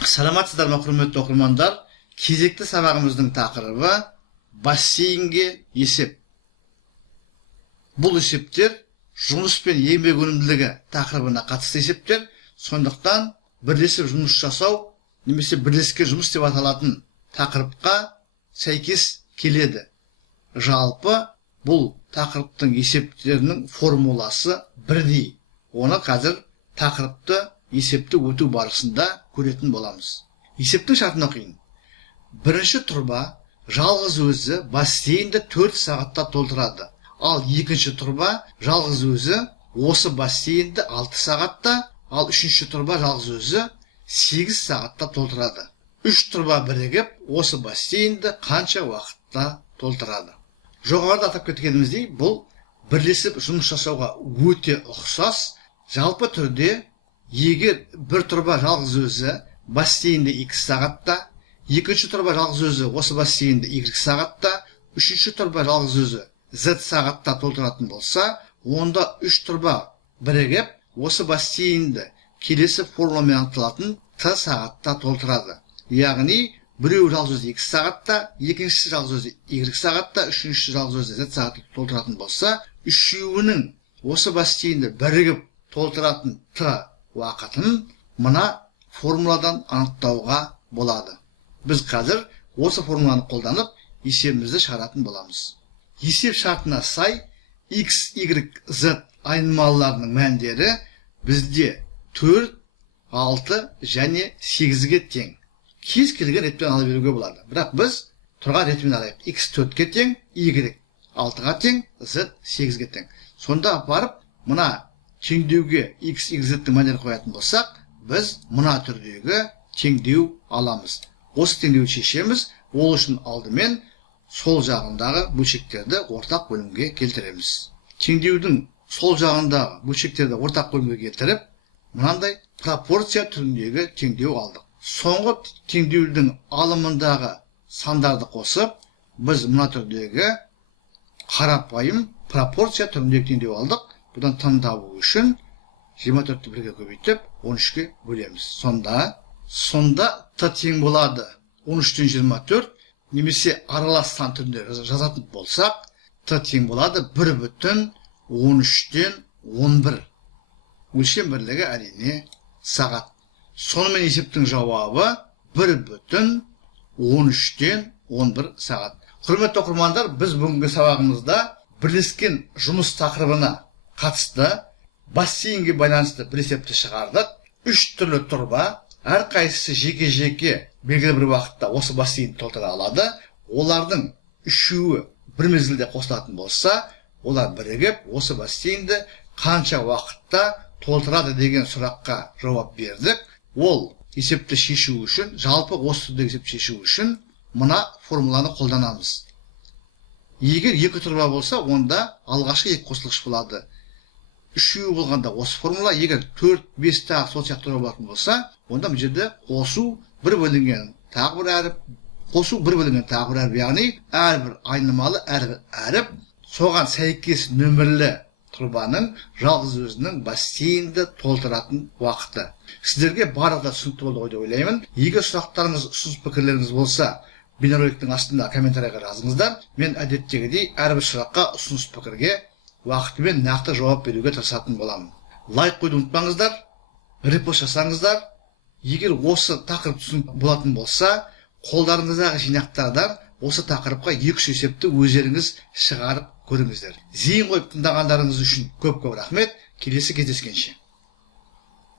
Саламатсыздар ма, құрметті оқырмандар? Кезекті сабағымыздың тақырыбы бассейнге есеп. Бұл есептер жұмыс пен еңбек өнімділігі тақырыбына қатысты есептер. Сондықтан бірлесіп жұмыс жасау немесе бірлескен жұмыс деп аталатын тақырыпқа сәйкес келеді. Жалпы бұл тақырыптың есептерінің формуласы бірдей. Оны қазір тақырыпты есепті өту барысында көретін боламыз. Есептің шартын оқиын. Бірінші тұрба жалғыз өзі бассейнді 4 сағатта толтырады. Ал екінші тұрба жалғыз өзі осы бассейнді 6 сағатта, ал үшінші тұрба жалғыз өзі 8 сағатта толтырады. Үш тұрба бірігіп осы бассейнді қанша уақытта толтырады? Жоғарыда атап кеткеніміздей, бұл бірлесіп жұмыс жасауға өте ұқсас. Жалпы түрде егер бір тұрба жалғыз өзі бассейнді 2 сағатта, екінші тұрба жалғыз өзі осы бассейнді Y сағатта, үшінші тұрба жалғыз өзі Z сағатта толтыратын болса, онда үш тұрба бірігіп осы бассейнді келесі формуламен анықталатын T сағатта толтырады. Яғни біреу жалғыз өзі 2 сағатта, екіншісі жалғыз өзі Y сағатта, үшіншісі жалғыз өзі Z сағатта толтыратын болса, үшеуінің осы бассейнді бірігіп толтыратын T уақытын мына формуладан анықтауға болады. Біз қазір осы формуланы қолданып есебімізді шығаратын боламыз. Есеп шартына сай X, Y, Z айнымалыларының мәндері бізде 4, 6 және 8-ге тең. Кез келген ретпен ала беруге болады. Бірақ біз тұрған ретпен алайық. X 4-ке тең, Y 6-ға тең, Z 8-ге тең. Сонда апарып мына теңдеуге X, Y, Z-ті мәндер қоятын болсақ, біз мына түрдегі теңдеу аламыз. Осы теңдеуді шешеміз. Ол үшін алдымен сол жағындағы бөлшектерді ортақ бөлімге келтіреміз. Теңдеудің сол жағындағы бөлшектерді ортақ бөлімге келтіріп, мынандай пропорция түріндегі теңдеу алдық. Соңғы теңдеудің алымындағы сандарды қосып, біз мына түрдегі қарапайым пропорция түріндегі теңдеу алдық. Бұдан тан табу үшін 24-ті 1-ге көбейтіп 13-ке бөлеміз. Сонда T тең болады 13-тен 24, немесе аралас сан түрінде жазатын болсақ, T тең болады 1,13-тен 11. Өлшем бірлігі әрине сағат. Сонымен есептің жауабы 1,13-тен 11 сағат. Құрметті оқырмандар, біз бүгінгі сабағымызда бірлескен жұмыс тақырыбына қатысты бассейнге байланысты бір есепті шығардық. 3 түрлі тұрба, әрқайсысы жеке-жеке белгілі бір уақытта осы бассейнді толтыра алады. Олардың үшеуі бір мезгілде қосылатын болса, олар бірігіп осы бассейнді қанша уақытта толтырады деген сұраққа жауап бердік. Ол есепті шешу үшін, жалпы осы түрдегі есепті шешу үшін мына формуланы қолданамыз. Егер екі тұрба болса, онда алғашқы екі қосылғыш болады. Үшеуі болғанда осы формула, егер 4-5 тағы сол сияқты тұрба болатын болса, онда бұл жерде қосу бір бөлінген тағы бір әріп, қосу бір бөлінген тағы бір әріп, яғни әрбір айнымалы әріп соған сәйкес нөмірлі тұрбаның жалғыз өзінің бассейнді толтыратын уақыты. Сіздерге барлығы түсінікті болды ғой деп ойлаймын. Егер сұрақтарыңыз, ұсыныс пікірлеріңіз болса, бейнероликтің астында комментарийға жазыңыздар. Мен әдеттегідей әрбір сұраққа, ұсыныс пікірге уақытымен нақты жауап беруге тырысатын боламын. Лайк қойды ұмытпаңыздар, репост жасаңыздар. Егер осы тақырып түсінікті болатын болса, қолдарыңыздағы жинақтардан осы тақырыпқа 2-3 есепті өздеріңіз шығарып көріңіздер. Зейін қойып тыңдағандарыңыз үшін көп-көп рахмет. Келесі кездескенше.